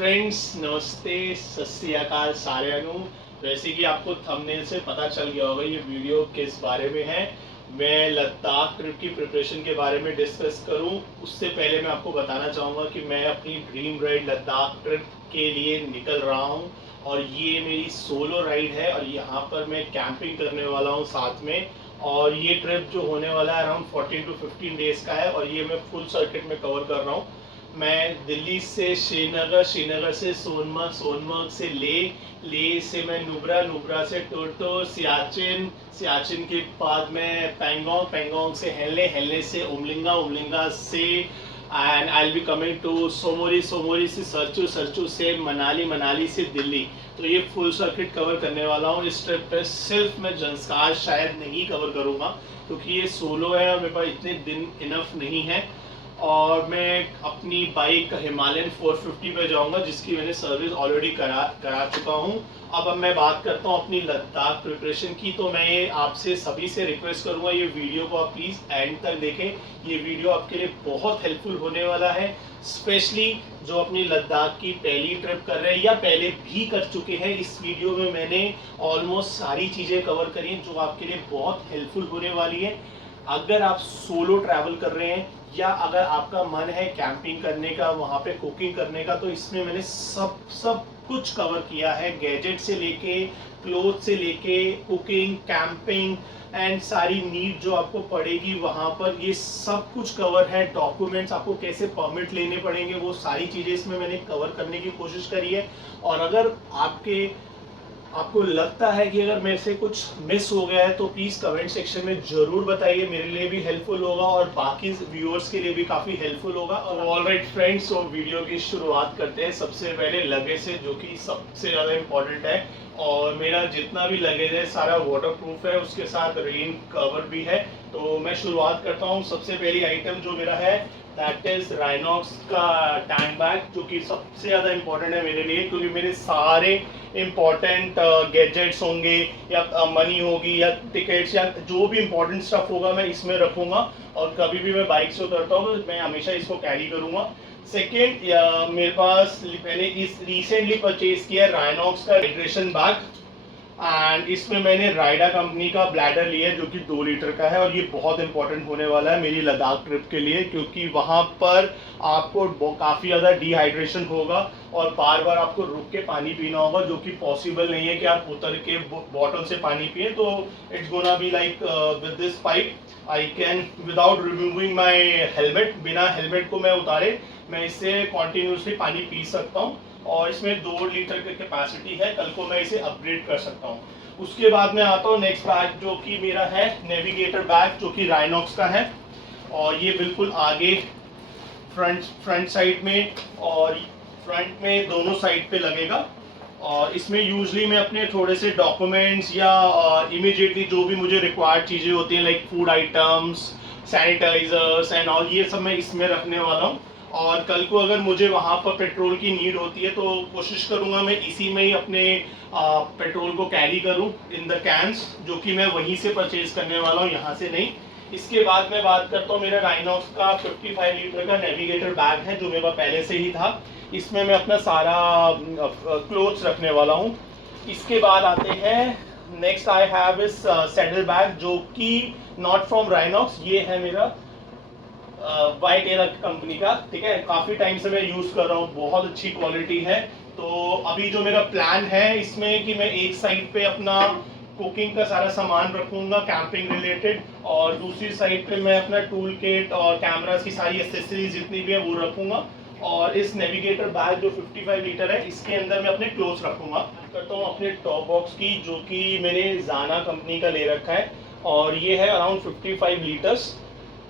Friends, नमस्ते, सत श्री अकाल साਰਿਆਂ ਨੂੰ। वैसे कि आपको थंबनेल से पता चल गया होगा ये वीडियो किस बारे में है। मैं लद्दाख ट्रिप की प्रिपरेशन के बारे में डिस्कस करूं उससे पहले मैं आपको बताना चाहूँगा कि मैं अपनी ड्रीम राइड लद्दाख ट्रिप के लिए निकल रहा हूं और ये मेरी सोलो राइड है और यहाँ पर मैं कैंपिंग करने वाला हूँ साथ में। और ये ट्रिप जो होने वाला है अराउंड 14 to 15 डेज़ का है और ये मैं फुल सर्किट में कवर कर रहा हूँ। मैं दिल्ली से श्रीनगर, श्रीनगर से सोनमर्ग, सोनमर्ग से ले से मैं नुब्रा, नुब्रा से टोटो, सियाचिन, सियाचिन के बाद मैं पैंगोंग, पैंगोंग से हेले, हेले से उमलिंगा, उमलिंगा से and I will be coming to Tsomoriri, Tsomoriri से सरचू, सरचू से मनाली, मनाली से दिल्ली। तो ये फुल सर्किट कवर करने वाला हूँ इस ट्रिप पे। सिर्फ मैं जंस्कार शायद नहीं कवर करूँगा क्योंकि ये सोलो है और मेरे पास इतने दिन इनफ नहीं है। और मैं अपनी बाइक हिमालयन 450 पे जाऊंगा जिसकी मैंने सर्विस ऑलरेडी करा चुका हूं। अब मैं बात करता हूं अपनी लद्दाख प्रिपरेशन की। तो मैं आपसे सभी से रिक्वेस्ट करूंगा ये वीडियो को आप प्लीज़ एंड तक देखें। ये वीडियो आपके लिए बहुत हेल्पफुल होने वाला है, स्पेशली जो अपनी लद्दाख की पहली ट्रिप कर रहे हैं या पहले भी कर चुके हैं। इस वीडियो में मैंने ऑलमोस्ट सारी चीज़ें कवर करी हैं जो आपके लिए बहुत हेल्पफुल होने वाली है। अगर आप सोलो ट्रैवल कर रहे हैं या अगर आपका मन है कैंपिंग करने का, वहाँ पे कुकिंग करने का, तो इसमें मैंने सब कुछ कवर किया है। गैजेट से लेके, क्लोथ से लेके, कुकिंग, कैंपिंग एंड सारी नीड जो आपको पड़ेगी वहाँ पर, ये सब कुछ कवर है। डॉक्यूमेंट्स, आपको कैसे परमिट लेने पड़ेंगे, वो सारी चीज़ें इसमें मैंने कवर करने की कोशिश करी है। और अगर आपको लगता है कि अगर मेरे से कुछ मिस हो गया है तो प्लीज़ कमेंट सेक्शन में ज़रूर बताइए, मेरे लिए भी हेल्पफुल होगा और बाकी व्यूअर्स के लिए भी काफ़ी हेल्पफुल होगा। और ऑलराइट फ्रेंड्स, तो वीडियो की शुरुआत करते हैं सबसे पहले लगेज से, जो कि सबसे ज़्यादा इम्पोर्टेंट है। और मेरा जितना भी लगेज है सारा वाटरप्रूफ है, उसके साथ रेन कवर भी है। तो मैं शुरुआत करता हूँ। सबसे पहली आइटम जो मेरा है दैट इज राइनॉक्स का टैंक बैग, जो कि सबसे ज़्यादा इम्पोर्टेंट है मेरे लिए क्योंकि मेरे सारे इम्पोर्टेंट गैजेट्स होंगे या मनी होगी या टिकट्स या जो भी इम्पोर्टेंट स्टफ होगा मैं इसमें रखूँगा। और कभी भी मैं बाइक से उतरता हूँ तो मैं हमेशा इसको कैरी करूँगा। सेकेंड, मेरे पास मैंने इस रिसेंटली परचेज किया है राइनॉक्स का हाइड्रेशन बैग एंड इसमें मैंने राइडा कंपनी का ब्लैडर लिया है जो कि 2 लीटर का है। और ये बहुत इंपॉर्टेंट होने वाला है मेरी लद्दाख ट्रिप के लिए क्योंकि वहाँ पर आपको काफ़ी ज़्यादा डिहाइड्रेशन होगा और बार बार आपको रुक के पानी पीना होगा, जो कि पॉसिबल नहीं है कि आप उतर के बॉटल से पानी पिए। तो it's gonna be like with this pipe I can without removing my helmet, बिना हेलमेट को मैं उतारे मैं इससे कॉन्टीन्यूसली पानी पी सकता हूँ। और इसमें 2 लीटर की कैपेसिटी है, कल को मैं इसे अपग्रेड कर सकता हूँ। उसके बाद में आता हूँ नेक्स्ट बैग जो कि मेरा है नेविगेटर बैग, जो कि राइनॉक्स का है। और ये बिल्कुल आगे फ्रंट साइड में और फ्रंट में दोनों साइड पे लगेगा। और इसमें यूजली मैं अपने थोड़े से डॉक्यूमेंट्स या इमीडिएटली जो भी मुझे रिक्वायर्ड चीज़ें होती हैं like food items, sanitisers and all, ये सब मैं इसमें रखने वाला हूँ। और कल को अगर मुझे वहाँ पर पेट्रोल की नीड होती है तो कोशिश करूँगा मैं इसी में ही अपने पेट्रोल को कैरी करूँ इन द कैंस, जो कि मैं वहीं से परचेज करने वाला हूँ, यहाँ से नहीं। इसके बाद मैं बात करता हूँ मेरा राइनॉक्स का 55 लीटर का नेविगेटर बैग है जो मेरे पास पहले से ही था। इसमें मैं अपना सारा क्लोथ्स रखने वाला हूँ। इसके बाद आते हैं नेक्स्ट आई हैव इस सैडल बैग जो कि नॉट फ्रॉम राइनॉक्स, ये है मेरा वाइट एयर कंपनी का, ठीक है। काफ़ी टाइम से मैं यूज़ कर रहा हूँ, बहुत अच्छी क्वालिटी है। तो अभी जो मेरा प्लान है इसमें कि मैं एक साइड पे अपना कुकिंग का सारा सामान रखूँगा कैंपिंग रिलेटेड और दूसरी साइड पे मैं अपना टूल किट और कैमरास की सारी एसेसरीज जितनी भी है वो रखूँगा। और इस नेविगेटर बैग जो 55 लीटर है इसके अंदर मैं अपने क्लोथ्स रखूँगा। करता हूँ अपने टॉप बॉक्स की, जो कि मैंने जाना कंपनी का ले रखा है और ये है अराउंड 55 लीटर्स।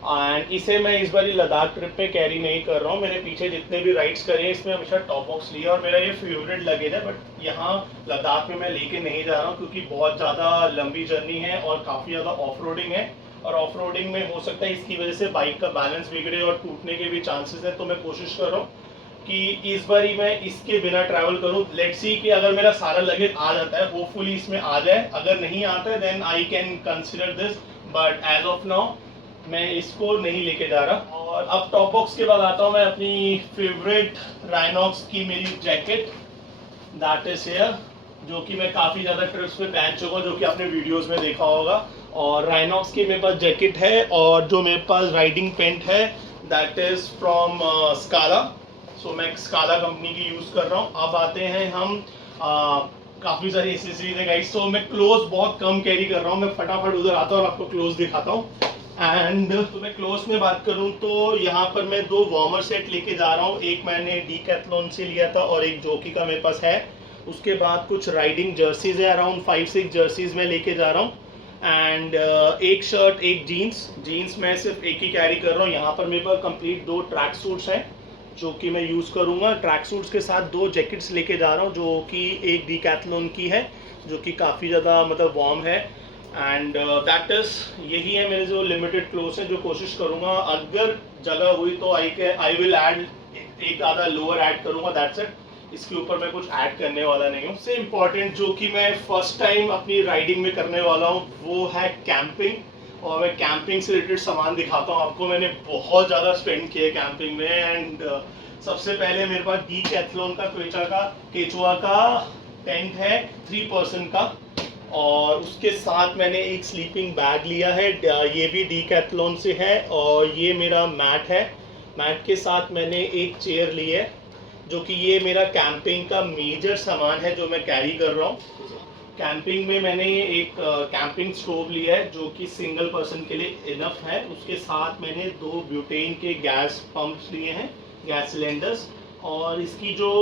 एंड इसे मैं इस बार लद्दाख ट्रिप पे कैरी नहीं कर रहा हूँ। मैंने पीछे जितने भी राइड्स करे हैं इसमें हमेशा टॉप बॉक्स लिया और मेरा ये फेवरेट लगेज है, बट यहाँ लद्दाख में मैं लेके नहीं जा रहा हूँ क्योंकि बहुत ज़्यादा लंबी जर्नी है और काफ़ी ज़्यादा ऑफ रोडिंग है। और ऑफ रोडिंग में हो सकता है इसकी वजह से बाइक का बैलेंस बिगड़े और टूटने के भी चांसेस हैं। तो मैं कोशिश कर रहा हूँ कि इस बार ही मैं इसके बिना ट्रैवल करूँ। लेट्स सी कि अगर मेरा सारा लगेज आ जाता है, होपफुली इसमें आ जाए, अगर नहीं आता है then I can consider this, but as of now मैं इसको नहीं लेके जा रहा। और अब टॉप बॉक्स के बाद आता हूँ मैं अपनी फेवरेट राइनॉक्स की मेरी जैकेट, दैट इज हियर, जो कि मैं काफ़ी ज़्यादा ट्रिप्स पे पहन चुका हूँ, जो कि आपने वीडियोस में देखा होगा। और राइनॉक्स की मेरे पास जैकेट है, और जो मेरे पास राइडिंग पेंट है दैट इज़ फ्रॉम स्काला। सो मैं स्काला कंपनी की यूज़ कर रहा हूँ। अब आते हैं हम काफ़ी सारी एसेसरीज है गाइस, तो मैं क्लोज बहुत कम कैरी कर रहा हूँ। मैं फटाफट उधर आता हूँ और आपको क्लोज दिखाता हूँ। एंड तो मैं क्लोज में बात करूँ तो यहाँ पर मैं 2 वार्मर सेट लेके जा रहा हूँ। एक मैंने डीकैथलॉन से लिया था और एक जॉकी का मेरे पास है। उसके बाद कुछ राइडिंग जर्सीज है, अराउंड 5-6 जर्सीज मैं लेके जा रहा हूँ। एंड एक शर्ट, एक जीन्स मैं सिर्फ एक ही कैरी कर रहा हूँ। यहाँ पर मेरे पास कंप्लीट 2 ट्रैक सूट्स हैं जो कि मैं यूज़ करूँगा। ट्रैक सूट्स के साथ 2 जैकेट्स लेके जा रहा हूँ, जो कि एक डीकैथलॉन की है जो कि काफ़ी ज़्यादा मतलब वार्म है। एंड दैट इज़, यही है मेरे जो लिमिटेड क्लोथ्स हैं, जो कोशिश करूँगा अगर जगह हुई तो आई विल ऐड एक आधा लोअर ऐड करूँगा, दैट्स इट। इसके ऊपर मैं कुछ ऐड करने वाला नहीं हूँ। सबसे इम्पॉर्टेंट जो कि मैं फर्स्ट टाइम अपनी राइडिंग में करने वाला हूँ वो है कैंपिंग। और मैं कैंपिंग से रिलेटेड सामान दिखाता हूँ आपको। मैंने बहुत ज़्यादा स्पेंड किया है कैंपिंग में। एंड सबसे पहले मेरे पास डीकैथलॉन का केचुआ का टेंट है 3 पर्सन का, और उसके साथ मैंने एक स्लीपिंग बैग लिया है, ये भी डीकैथलॉन से है। और ये मेरा मैट है, मैट के साथ मैंने एक चेयर ली है, जो कि ये मेरा कैंपिंग का मेजर सामान है जो मैं कैरी कर रहा हूँ। कैंपिंग में मैंने एक कैंपिंग स्टोव लिया है जो कि सिंगल पर्सन के लिए इनफ है। उसके साथ मैंने 2 ब्यूटेन के गैस पंप्स लिए हैं, गैस सिलेंडर्स। और इसकी जो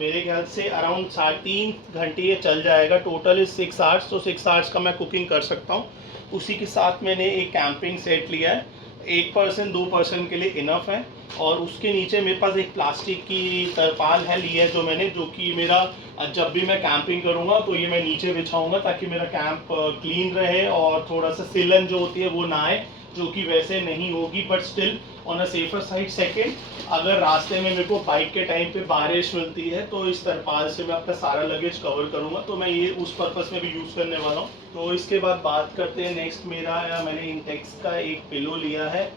मेरे ख्याल से अराउंड 3.5 घंटे ये चल जाएगा। टोटल इज 6 आवर्स, तो 6 आवर्स का मैं कुकिंग कर सकता हूँ। उसी के साथ मैंने एक कैंपिंग सेट लिया है, 1 पर्सन 2 पर्सन के लिए इनफ है। और उसके नीचे मेरे पास एक प्लास्टिक की तरपाल है ली है जो मैंने, जो कि मेरा जब भी मैं कैंपिंग करूँगा तो ये मैं नीचे बिछाऊँगा ताकि मेरा कैंप क्लीन रहे और थोड़ा सा सिलन जो होती है वो ना आए, जो कि वैसे नहीं होगी but still on a safer side. Second, अगर रास्ते में मेरे को बाइक के टाइम पे बारिश मिलती है तो इस तरपाल से मैं अपना सारा लगेज कवर करूँगा, तो मैं ये उस पर्पस में भी यूज़ करने वाला हूँ। तो इसके बाद बात करते हैं नेक्स्ट, मैंने इंटेक्स का एक पिलो लिया है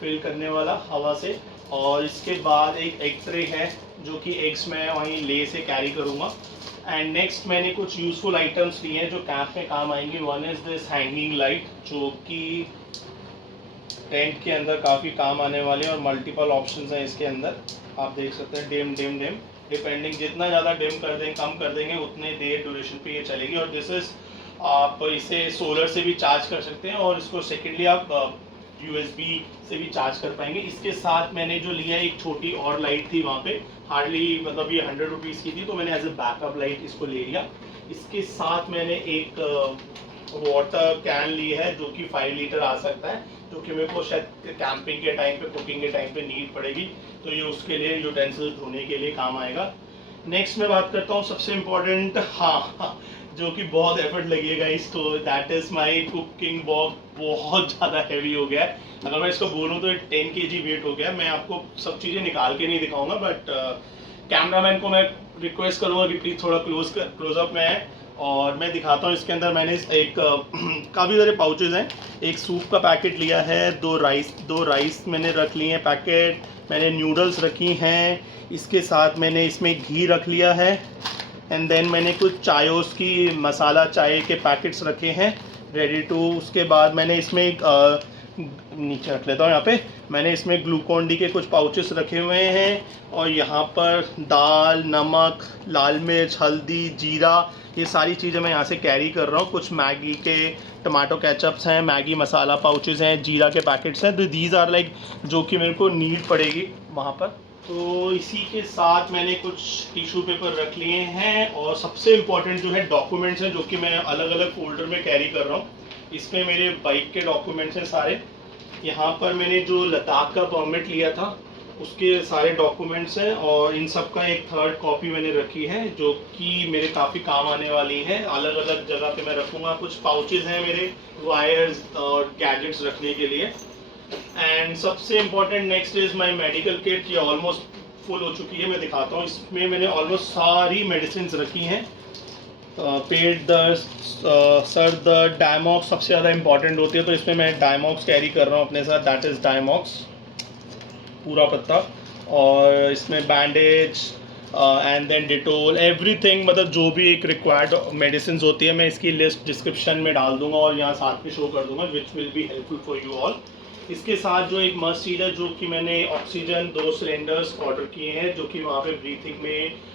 फिल करने वाला हवा से। और इसके बाद एक एग ट्रे है जो कि एग्स मैं वहीं ले से कैरी करूँगा। एंड नेक्स्ट मैंने कुछ यूज़फुल आइटम्स लिए हैं जो कैंप में काम आएंगे। One is this hanging light, जो कि टेंट के अंदर काफ़ी काम आने वाले हैं और मल्टीपल ऑप्शंस हैं इसके अंदर। आप देख सकते हैं डिम डिपेंडिंग, जितना ज़्यादा डिम कर देंगे कम कर देंगे उतने देर ड्यूरेशन पे ये चलेगी। और दिस इज़, आप इसे सोलर से भी चार्ज कर सकते हैं और इसको सेकेंडली आप USB से भी चार्ज कर पाएंगे। इसके साथ मैंने जो लिया एक छोटी और लाइट थी वहाँ पे, हार्डली मतलब ये 100 रुपीज़ की थी, तो मैंने एज ए बैकअप लाइट इसको ले लिया। इसके साथ मैंने एक वाटर कैन ली है जो कि 5 लीटर आ सकता है, जो कि मेरे को शायद कैंपिंग के टाइम पे, कुकिंग के टाइम पे नीड पड़ेगी, तो ये उसके लिए यूटेंसिल धोने के लिए काम आएगा। नेक्स्ट मैं बात करता हूँ सबसे इम्पोर्टेंट, हाँ, जो कि बहुत एफर्ट लगेगा इस, तो that is my cooking box. बहुत ज़्यादा हैवी हो गया है, अगर मैं इसको बोलूँ तो 10 kg वेट हो गया है। मैं आपको सब चीज़ें निकाल के नहीं दिखाऊंगा, बट कैमरामैन को मैं रिक्वेस्ट करूँगा कि प्लीज़ थोड़ा क्लोजअप में है और मैं दिखाता हूँ। इसके अंदर मैंने एक काफ़ी सारे पाउचेज़ हैं। एक सूप का पैकेट लिया है, दो राइस मैंने रख लिए हैं पैकेट, मैंने नूडल्स रखी हैं, इसके साथ मैंने इसमें घी रख लिया है। एंड देन मैंने कुछ चायोस की मसाला चाय के पैकेट्स रखे हैं रेडी टू। उसके बाद मैंने इसमें नीचे रख लेता हूँ, यहाँ पे मैंने इसमें ग्लूकॉन डी के कुछ पाउचेस रखे हुए हैं। और यहाँ पर दाल, नमक, लाल मिर्च, हल्दी, जीरा, ये सारी चीज़ें मैं यहाँ से कैरी कर रहा हूँ। कुछ मैगी के टमाटो केचप्स हैं, मैगी मसाला पाउचेस हैं, जीरा के पैकेट्स हैं, तो दीज आर लाइक जो कि मेरे को नीड पड़ेगी वहाँ पर। तो इसी के साथ मैंने कुछ टिश्यू पेपर रख लिए हैं। और सबसे इम्पॉर्टेंट जो है डॉक्यूमेंट्स हैं, जो कि मैं अलग अलग फोल्डर में कैरी कर रहा हूँ। इसमें मेरे बाइक के डॉक्यूमेंट्स हैं सारे। यहाँ पर मैंने जो लद्दाख का परमिट लिया था उसके सारे डॉक्यूमेंट्स हैं, और इन सब का एक 3rd कॉपी मैंने रखी है जो कि मेरे काफ़ी काम आने वाली है। अलग अलग जगह पे मैं रखूँगा। कुछ पाउचेस हैं मेरे वायर्स और गैजेट्स रखने के लिए। एंड सबसे important next is my medical kit. ये ऑलमोस्ट फुल हो चुकी है, मैं दिखाता हूँ। इसमें मैंने ऑलमोस्ट सारी मेडिसिन रखी हैं। पेट दर्द, सर दर्द, डायमॉक्स सबसे ज़्यादा इंपॉर्टेंट होती है, तो इसमें मैं डायमॉक्स कैरी कर रहा हूँ अपने साथ, दैट इज़ डायमॉक्स। पूरा पत्ता, और इसमें bandage and then Dettol everything, मतलब जो भी एक रिक्वायर्ड मेडिसिन होती है मैं इसकी लिस्ट डिस्क्रिप्शन में डाल दूंगा और यहाँ साथ में शो कर दूंगा, which will be helpful for you all. इसके साथ जो एक मस्ट चीज़ है, जो कि मैंने ऑक्सीजन 2 सिलेंडर्स ऑर्डर किए हैं, जो कि वहाँ पे ब्रीथिंग में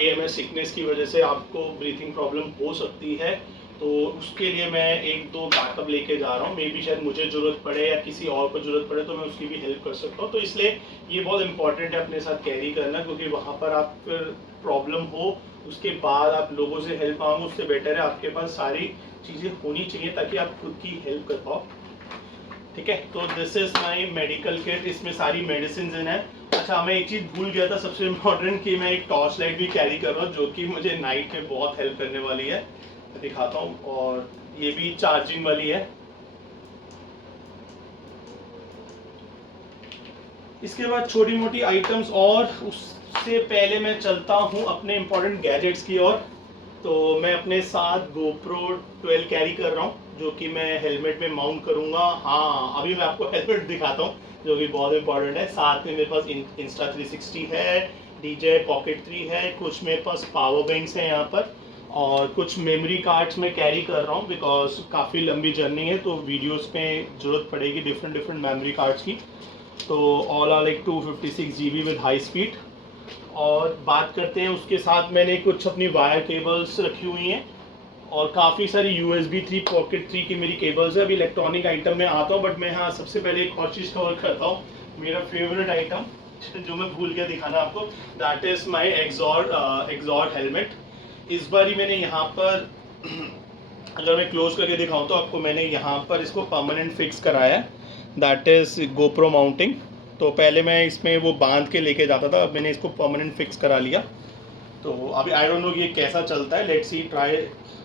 AMS सिकनेस की वजह से आपको ब्रीथिंग प्रॉब्लम हो सकती है, तो उसके लिए मैं 1-2 बैकअप लेके जा रहा हूँ। मे बी शायद मुझे ज़रूरत पड़े या किसी और को ज़रूरत पड़े तो मैं उसकी भी हेल्प कर सकता हूँ। तो इसलिए ये बहुत इंपॉर्टेंट है अपने साथ कैरी करना, क्योंकि वहाँ पर आप फिर प्रॉब्लम हो उसके बाद आप लोगों से हेल्प मांगो, उससे बेटर है आपके पास सारी चीज़ें होनी चाहिए ताकि आप खुद की हेल्प कर पाओ। ठीक है, तो this is my medical kit, इसमें सारी मेडिसिन है। अच्छा, मैं एक चीज़ भूल गया था सबसे इम्पोर्टेंट, कि मैं एक टॉर्च लाइट भी कैरी कर रहा हूँ, जो कि मुझे नाइट में बहुत हेल्प करने वाली है। मैं दिखाता हूँ, और ये भी चार्जिंग वाली है। इसके बाद छोटी मोटी आइटम्स, और उससे पहले मैं चलता हूँ अपने इम्पोर्टेंट गैजेट्स की ओर। तो मैं अपने साथ GoPro 12 कैरी कर रहा हूँ, जो कि मैं हेलमेट में माउंट करूँगा। हाँ, अभी मैं आपको हेलमेट दिखाता हूँ, जो कि बहुत इंपॉर्टेंट है। साथ में मेरे पास Insta360 है, DJI Pocket 3 है, कुछ मेरे पास पावर बैंक्स हैं यहाँ पर, और कुछ मेमोरी कार्ड्स मैं कैरी कर रहा हूँ, बिकॉज काफ़ी लंबी जर्नी है तो वीडियोस में ज़रूरत पड़ेगी डिफरेंट मेमोरी कार्ड्स की। तो all are like 256 GB with high speed. और बात करते हैं, उसके साथ मैंने कुछ अपनी वायर केबल्स रखी हुई हैं, और काफ़ी सारी USB 3 पॉकेट 3 की मेरी केबल्स है। अभी इलेक्ट्रॉनिक आइटम में आता हूँ, बट मैं हाँ सबसे पहले एक और चीज़ कवर करता हूँ, मेरा फेवरेट आइटम जो मैं भूल गया दिखाना आपको, दैट इज़ माई एग्जॉर्ड हेलमेट। इस बार ही मैंने यहाँ पर अगर मैं क्लोज करके दिखाऊँ तो आपको, मैंने यहाँ पर इसको परमानेंट फिक्स कराया है, दैट इज़ GoPro माउंटिंग। तो पहले मैं इसमें वो बांध के लेके जाता था, अब मैंने इसको परमानेंट फिक्स करा लिया। तो अभी आई डोंट नो ये कैसा चलता है, लेट्स सी, ट्राई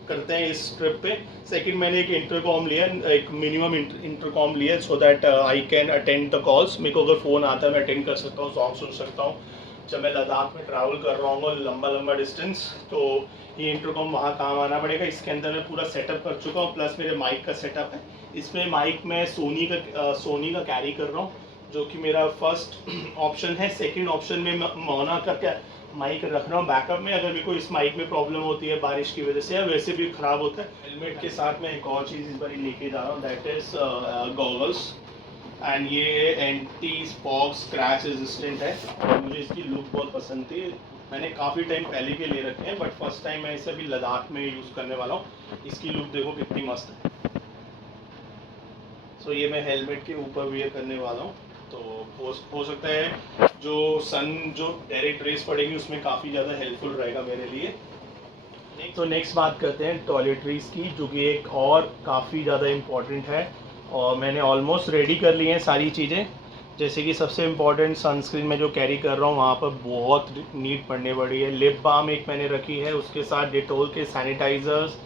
करते हैं इस ट्रिप पे। सेकंड, मैंने एक इंटरकॉम लिया, एक मिनिमम इंटरकॉम लिया, so that I can attend the calls. मेरे को अगर फ़ोन आता है मैं अटेंड कर सकता हूँ, सॉन्ग सुन सकता हूँ। जब मैं लद्दाख में ट्रैवल कर रहा हूँ लंबा डिस्टेंस, तो ये इंटरकॉम वहाँ काम आना पड़ेगा। इसके अंदर मैं पूरा सेटअप कर चुका हूँ, प्लस मेरे माइक का सेटअप है। इसमें माइक मैं सोनी का कैरी कर रहा हूँ, जो कि मेरा फर्स्ट ऑप्शन है। सेकंड ऑप्शन में मैं मोना का माइक रख रहा हूँ बैकअप में, अगर मेरे को इस माइक में प्रॉब्लम होती है बारिश की वजह से, या वैसे भी ख़राब होता है। हेलमेट के साथ मैं एक और चीज़ इस बार लेके जा रहा हूँ, दैट इज़ गॉगल्स, एंड ये एंटी स्पॉग स्क्रैच रेजिस्टेंट है, और मुझे इसकी लुक बहुत पसंद थी। मैंने काफ़ी टाइम पहले के ले रखे हैं, बट फर्स्ट टाइम मैं इसे अभी लद्दाख में यूज़ करने वाला हूँ। इसकी लुक देखो कितनी मस्त है। सो ये मैं हेलमेट के ऊपर वियर करने वाला हूँ, तो हो सकता है जो सन जो डायरेक्ट रेस पड़ेगी उसमें काफ़ी ज़्यादा हेल्पफुल रहेगा मेरे लिए। तो नेक्स्ट बात करते हैं टॉयलेटरीज़ की, जो कि एक और काफ़ी ज़्यादा इम्पॉर्टेंट है, और मैंने ऑलमोस्ट रेडी कर ली हैं सारी चीज़ें। जैसे कि सबसे इम्पॉर्टेंट सनस्क्रीन में जो कैरी कर रहा हूँ, वहाँ पर बहुत नीड पड़ने वाली है। लिप बाम एक मैंने रखी है, उसके साथ डिटोल के सैनिटाइज़र्स,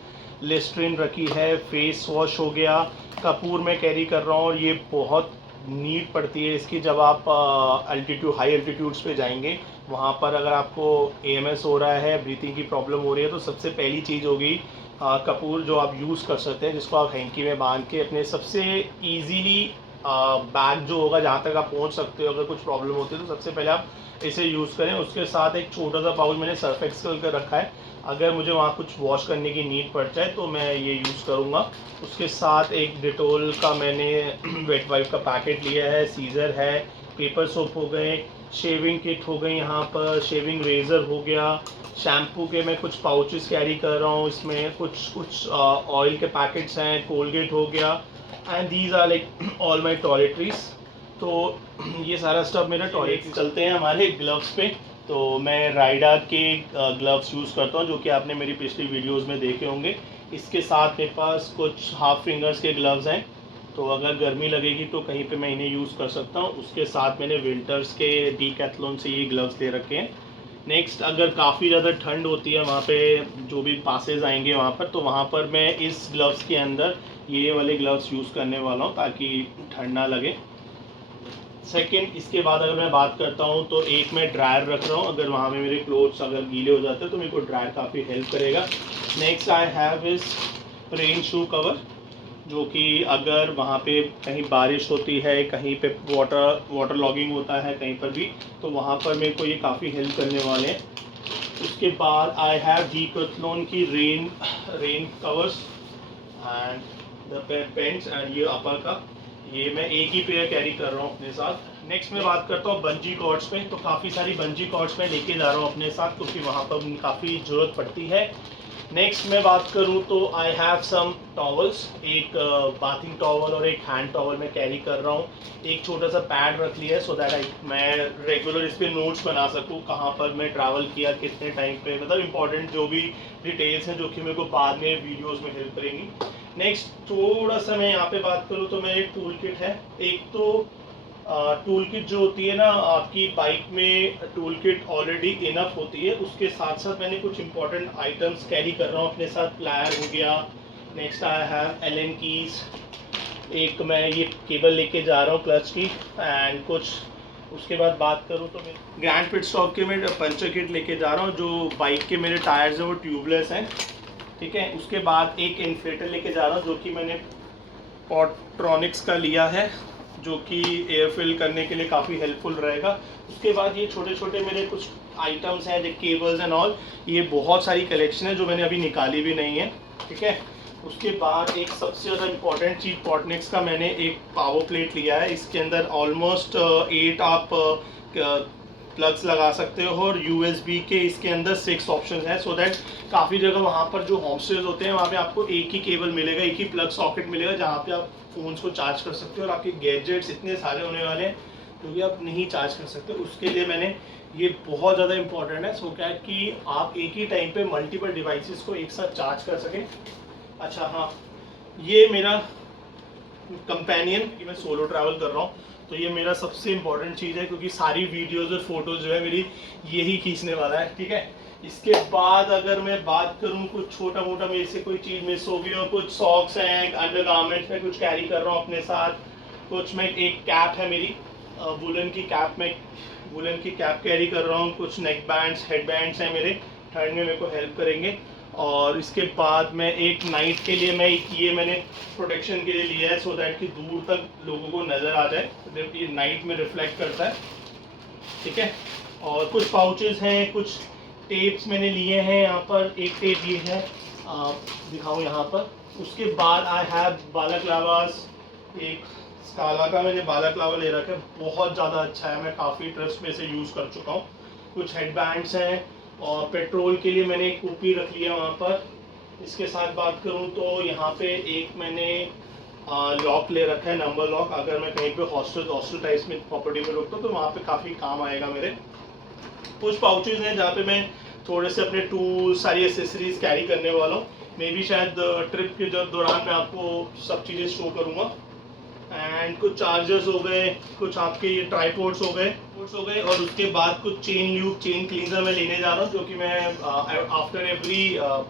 लिस्ट्रीन रखी है, फेस वॉश हो गया, कपूर में कैरी कर रहा हूँ, और ये बहुत नीड पड़ती है इसकी जब आप हाई एल्टीट्यूड्स पे जाएंगे। वहाँ पर अगर आपको AMS हो रहा है, ब्रीथिंग की प्रॉब्लम हो रही है, तो सबसे पहली चीज़ होगी कपूर, जो आप यूज़ कर सकते हैं, जिसको आप हैंकी में बांध के अपने सबसे ईजीली बैग जो होगा जहाँ तक आप पहुँच सकते हो, अगर कुछ प्रॉब्लम होती है तो सबसे पहले आप इसे यूज़ करें। उसके साथ एक छोटा सा पाउच मैंने सर्फ एक्सेल का रखा है, अगर मुझे वहाँ कुछ वॉश करने की नीड पड़ जाए तो मैं ये यूज़ करूँगा। उसके साथ एक डिटोल का मैंने वेट वाइप का पैकेट लिया है, सीज़र है, पेपर सोप हो गए, शेविंग किट हो गई, यहाँ पर शेविंग रेज़र हो गया, शैम्पू के मैं कुछ पाउचेस कैरी कर रहा हूँ, इसमें कुछ ऑयल के पैकेट्स हैं, कोलगेट हो गया, and these are like all my toiletries. तो ये सारा स्टफ मेरा टॉयलेट। चलते हैं हमारे ग्लव्स पे। तो मैं राइडा के ग्लव्स यूज़ करता हूँ, जो कि आपने मेरी पिछली वीडियोस में देखे होंगे। इसके साथ मेरे पास कुछ हाफ फिंगर्स के ग्लव्स हैं, तो अगर गर्मी लगेगी तो कहीं पे मैं इन्हें यूज़ कर सकता हूँ। उसके साथ मैंने विंटर्स के डीकैथलॉन से ये ग्लव्स ले रखे हैं। नेक्स्ट, अगर काफ़ी ज़्यादा ठंड होती है वहाँ पे, जो भी पासेज आएंगे वहाँ पर, तो वहाँ पर मैं इस ग्लव्स के अंदर ये वाले ग्लव्स यूज़ करने वाला हूँ ताकि ठंड ना लगे। सेकंड, इसके बाद अगर मैं बात करता हूँ तो एक मैं ड्रायर रख रहा हूँ, अगर वहाँ में मेरे क्लोथ्स अगर गीले हो जाते हैं तो मेरे को ड्रायर काफ़ी हेल्प करेगा। नेक्स्ट आई हैव इस रेन शू कवर, जो कि अगर वहाँ पे कहीं बारिश होती है, कहीं पे वाटर लॉगिंग होता है कहीं पर भी, तो वहाँ पर मेरे को ये काफ़ी हेल्प करने वाले हैं। उसके बाद आई हैव डीकैथलॉन की rain covers and the paints, and ये अपर का, ये मैं एक ही पेयर कैरी कर रहा हूँ अपने साथ। नेक्स्ट मैं बात करता हूँ बंजी कॉर्ड्स पे। तो काफ़ी सारी बंजी कॉर्ड्स मैं लेके जा रहा हूँ अपने साथ, क्योंकि वहाँ पर काफ़ी ज़रूरत पड़ती है। नेक्स्ट मैं बात करूँ तो आई हैव सम टॉवल्स, एक बाथिंग टॉवल और एक हैंड टॉवल मैं कैरी कर रहा हूँ। एक छोटा सा पैड रख लिया है सो दैट मैं रेगुलर इस पर नोट्स बना सकूँ, कहाँ पर मैं ट्रैवल किया, कितने टाइम पे, मतलब इंपॉर्टेंट जो भी डिटेल्स हैं जो कि मेरे को बाद में वीडियोस में हेल्प करेंगी। नेक्स्ट थोड़ा सा मैं यहाँ पे बात करूँ तो मेरे टूल किट है। एक तो टूल किट जो होती है ना आपकी बाइक में, टूल किट ऑलरेडी इनफ होती है, उसके साथ साथ मैंने कुछ इंपॉर्टेंट आइटम्स कैरी कर रहा हूँ अपने साथ। प्लायर हो गया, next I have Allen keys, एक मैं ये केबल लेके जा रहा हूँ क्लच की, एंड कुछ उसके बाद बात करूँ तो मैं ग्रैंड पिट स्टॉप के मैं पंचर किट लेके जा रहा हूँ। जो बाइक के मेरे टायर्स हैं वो ट्यूबलेस हैं, ठीक है। उसके बाद एक इन्फ्लेटर लेके जा रहा हूँ जो कि मैंने पॉट्रॉनिक्स का लिया है, जो कि एयर फिल करने के लिए काफ़ी हेल्पफुल रहेगा। उसके बाद ये छोटे छोटे मेरे कुछ आइटम्स हैं, जो केबल्स एंड ऑल, ये बहुत सारी कलेक्शन है जो मैंने अभी निकाली भी नहीं है, ठीक है। उसके बाद एक सबसे ज़्यादा इंपॉर्टेंट चीज़ पॉटनिक्स का मैंने एक पावर प्लेट लिया है। इसके अंदर ऑलमोस्ट 8 आप प्लग्स लगा सकते हो, और USB के इसके अंदर 6 ऑप्शन है, सो दैट काफ़ी जगह वहाँ पर जो होम स्टेज होते हैं वहाँ पे आपको एक ही केबल मिलेगा, एक ही प्लग सॉकेट मिलेगा, जहाँ पे आप फ़ोन्स को चार्ज कर सकते हो, और आपके गैजेट्स इतने सारे होने वाले हैं जो कि आप नहीं चार्ज कर सकते। उसके लिए मैंने ये बहुत ज़्यादा इंपॉर्टेंट है, सो क्या कि आप एक ही टाइम पे मल्टीपल डिवाइसेस को एक साथ चार्ज कर सकें। अच्छा हाँ, ये मेरा कंपेनियन, कि मैं सोलो ट्रैवल कर रहा हूँ तो ये मेरा सबसे इम्पोर्टेंट चीज़ है, क्योंकि सारी वीडियोज़ और फोटोज़ जो है मेरी यही खींचने वाला है, ठीक है। इसके बाद अगर मैं बात करूँ कुछ छोटा मोटा मेरे से कोई चीज़ मिस हो गई, और कुछ सॉक्स हैं, अंडर गारमेंट्स में कुछ कैरी कर रहा हूँ अपने साथ, कुछ मैं एक कैप है मेरी वुलन की कैप, में वुलन की कैप कैरी कर रहा हूँ, कुछ नेक बैंड्स, हेड बैंड्स हैं मेरे, ठंड में मेरे को हेल्प करेंगे। और इसके बाद मैं एक नाइट के लिए मैं ये मैंने प्रोटेक्शन के लिए लिया है, सो दैट कि दूर तक लोगों को नज़र आ जाए, तो ये नाइट में रिफ्लेक्ट करता है, ठीक है। और कुछ पाउचेस हैं, कुछ टेप्स मैंने लिए हैं, यहाँ पर एक टेप ये है, दिखाऊँ यहाँ पर। उसके बाद आई हैव बालाक्लावास, एक स्काला का मैंने बालाक्लावा ले रखा है, बहुत ज़्यादा अच्छा है, मैं काफ़ी ट्रिप्स में से यूज़ कर चुका हूँ। कुछ हेडबैंड्स हैं, और पेट्रोल के लिए मैंने एक कुपी रख लिया वहाँ पर। इसके साथ बात करूँ तो यहाँ पे एक मैंने लॉक ले रखा है, नंबर लॉक, अगर मैं कहीं पे हॉस्टल टाइप्स में प्रॉपर्टी में रुकता हूँ तो वहाँ पे काफ़ी काम आएगा मेरे। कुछ पाउचेज हैं जहाँ पे मैं थोड़े से अपने टूल्स, सारी एसेसरीज कैरी करने वाला हूँ। मे बी शायद ट्रिप के दौरान मैं आपको सब चीज़ें शो करूँगा। एंड कुछ चार्जर्स हो गए, कुछ आपके ये ट्राईपोर्ड्स हो गए, और उसके बाद कुछ चेन ल्यूब, चेन क्लीनर मैं लेने जा रहा हूँ, जो कि मैं आफ्टर एवरी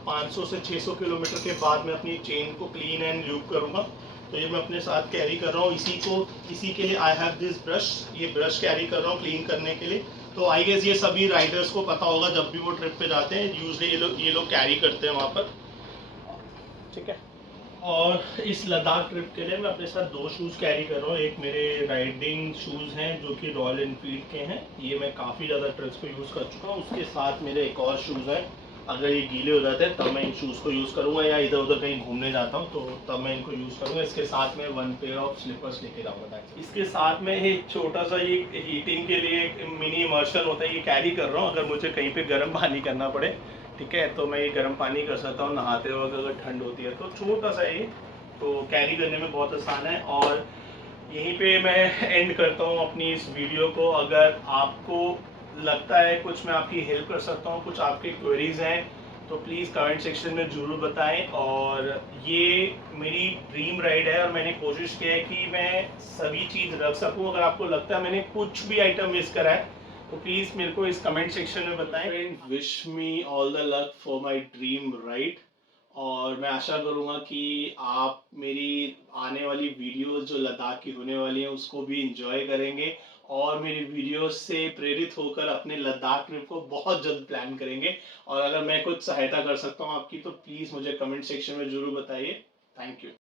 500 से 600 किलोमीटर के बाद मैं अपनी चेन को क्लीन एंड ल्यूब करूँगा। तो ये मैं अपने साथ कैरी कर रहा हूँ। इसी के लिए आई हैव दिस ब्रश, ये ब्रश कैरी कर रहा हूँ क्लीन करने के लिए। तो आई गेस ये सभी राइडर्स को पता होगा, जब भी वो ट्रिप पे जाते हैं यूजली ये लोग कैरी करते हैं वहाँ पर, ठीक है। और इस लद्दाख ट्रिप के लिए मैं अपने साथ 2 शूज़ कैरी कर रहा हूँ। एक मेरे राइडिंग शूज़ हैं जो कि रॉयल इनफील्ड के हैं, ये मैं काफ़ी ज़्यादा ट्रिप्स पे यूज़ कर चुका हूँ। उसके साथ मेरे एक और शूज़ हैं, अगर ये गीले हो जाते हैं तब मैं इन शूज़ को यूज़ करूँगा, या इधर उधर कहीं घूमने जाता हूँ तो तब मैं इनको यूज़ करूँगा। इसके साथ में 1 पेयर ऑफ स्लीपर्स लेके जाऊँगा। इसके साथ में एक छोटा सा ये हीटिंग के लिए एक मिनी इमर्शन होता है, ये कैरी कर रहा हूँ, अगर मुझे कहीं पर गर्म पानी करना पड़े, ठीक है, तो मैं ये गर्म पानी कर सकता हूँ नहाते वक्त, अगर ठंड होती है तो। छोटा सा ये तो कैरी करने में बहुत आसान है। और यहीं पे मैं एंड करता हूँ अपनी इस वीडियो को। अगर आपको लगता है कुछ मैं आपकी हेल्प कर सकता हूँ, कुछ आपके क्वेरीज हैं, तो प्लीज़ कमेंट सेक्शन में ज़रूर बताएं। और ये मेरी ड्रीम राइड है, और मैंने कोशिश किया है कि मैं सभी चीज़ रख सकूँ। अगर आपको लगता है मैंने कुछ भी आइटम मिस करा है तो प्लीज़ मेरे को इस कमेंट सेक्शन में बताएं। Wish me all the luck for my dream ride, और मैं आशा करूँगा कि आप मेरी आने वाली वीडियोस जो लद्दाख की होने वाली हैं उसको भी इंजॉय करेंगे, और मेरी वीडियोस से प्रेरित होकर अपने लद्दाख ट्रिप को बहुत जल्द प्लान करेंगे। और अगर मैं कुछ सहायता कर सकता हूँ आपकी तो प्लीज़ मुझे कमेंट सेक्शन में ज़रूर बताइए। Thank you.